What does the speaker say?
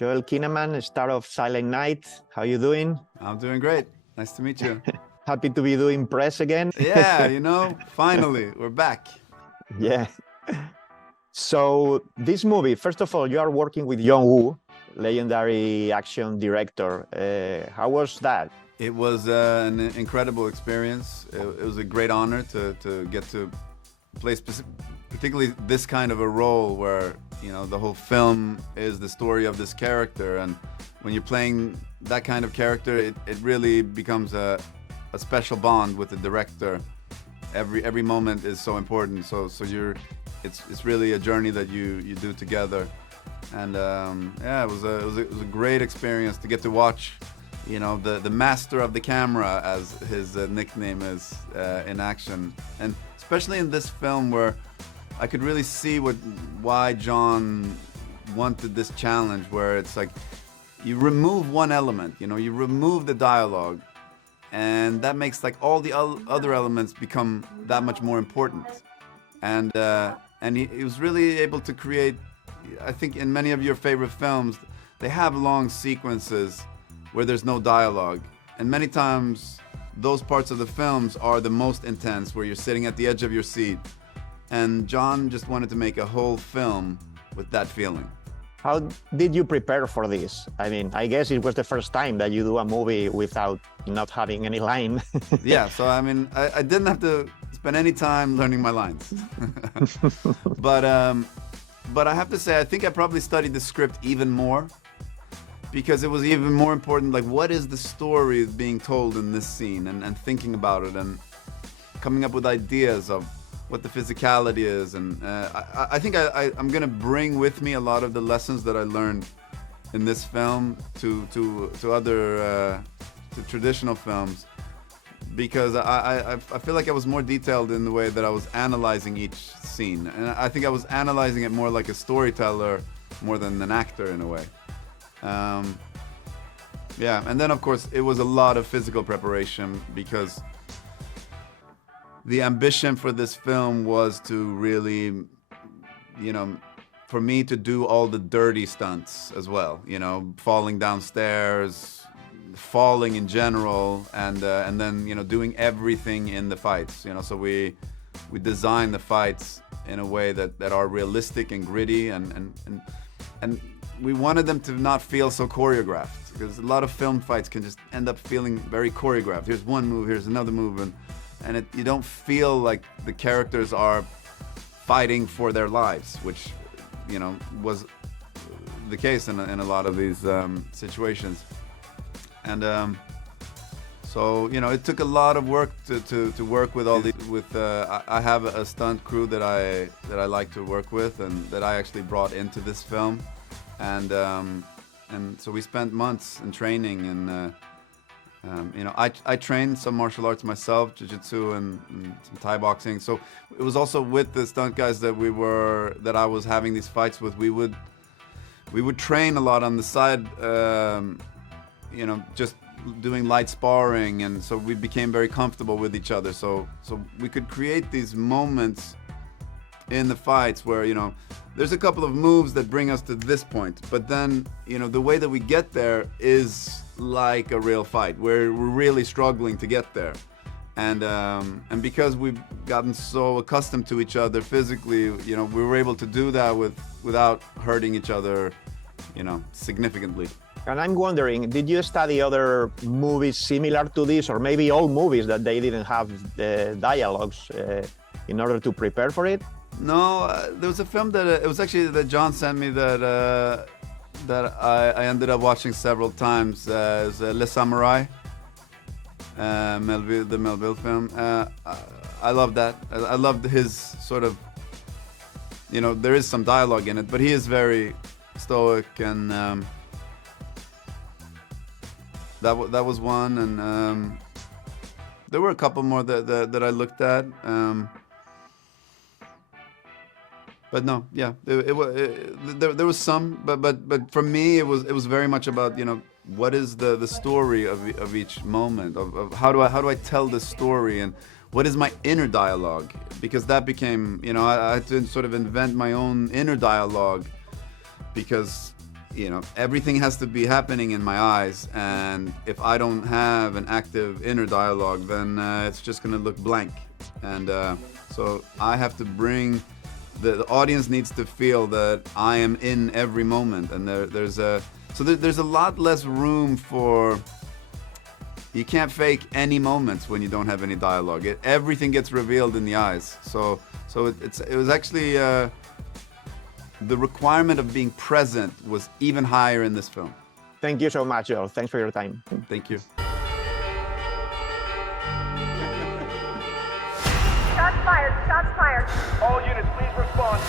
Joel Kinnaman, star of Silent Night. How you doing? I'm doing great. Nice to meet you. Happy to be doing press again. Yeah, finally, we're back. Yeah. So this movie, first of all, you are working with John Woo, legendary action director. How was that? It was an incredible experience. It was a great honor to get to play particularly this kind of a role where, the whole film is the story of this character. And when you're playing that kind of character, it really becomes a special bond with the director. Every moment is so important. So it's really a journey that you do together. And it was a great experience to get to watch, the master of the camera, as his nickname is, in action. And especially in this film where I could really see why John wanted this challenge, where it's like you remove one element, you remove the dialogue, and that makes like all the other elements become that much more important. And he was really able to create, I think in many of your favorite films, they have long sequences where there's no dialogue. And many times those parts of the films are the most intense, where you're sitting at the edge of your seat. And John just wanted to make a whole film with that feeling. How did you prepare for this? I mean, I guess it was the first time that you do a movie without not having any line. Yeah, so I mean, I didn't have to spend any time learning my lines. But I have to say, I think I probably studied the script even more, because it was even more important, like, what is the story being told in this scene, and thinking about it and coming up with ideas of what the physicality is. And I think I'm gonna bring with me a lot of the lessons that I learned in this film to other to traditional films, because I feel like I was more detailed in the way that I was analyzing each scene, and I think I was analyzing it more like a storyteller more than an actor in a way. Yeah, and then of course it was a lot of physical preparation, because the ambition for this film was to really, for me to do all the dirty stunts as well, falling downstairs, falling in general, and then, doing everything in the fights, so we designed the fights in a way that are realistic and gritty, and we wanted them to not feel so choreographed, because a lot of film fights can just end up feeling very choreographed. Here's one move, here's another move, and you don't feel like the characters are fighting for their lives, which, was the case in a lot of these situations. And so, it took a lot of work to work with all these. I have a stunt crew that I like to work with, and that I actually brought into this film, and so we spent months in training, and I trained some martial arts myself, jiu-jitsu and some Thai boxing. So it was also with the stunt guys that I was having these fights with. We would train a lot on the side, just doing light sparring, and so we became very comfortable with each other. So we could create these moments in the fights where, there's a couple of moves that bring us to this point, but then, the way that we get there is like a real fight, where we're really struggling to get there. And because we've gotten so accustomed to each other physically, we were able to do that without hurting each other, significantly. And I'm wondering, did you study other movies similar to this, or maybe all movies that they didn't have the dialogues in order to prepare for it? No, there was a film that John sent me that I ended up watching several times. Is Le Samurai, the Melville film. I love that. I loved his sort of, there is some dialogue in it, but he is very stoic, and that was one, and there were a couple more that I looked at. But no, yeah, there was some, but for me it was very much about, what is the story of each moment, of how do I tell the story, and what is my inner dialogue, because that became, I had to sort of invent my own inner dialogue, because everything has to be happening in my eyes, and if I don't have an active inner dialogue, then it's just going to look blank. And so I have to bring the audience needs to feel that I am in every moment, and there's a lot less room for. You can't fake any moments when you don't have any dialogue. Everything gets revealed in the eyes. So it was actually. The requirement of being present was even higher in this film. Thank you so much, Joel. Thanks for your time. Thank you. Shots fired, shots fired. All units, please respond.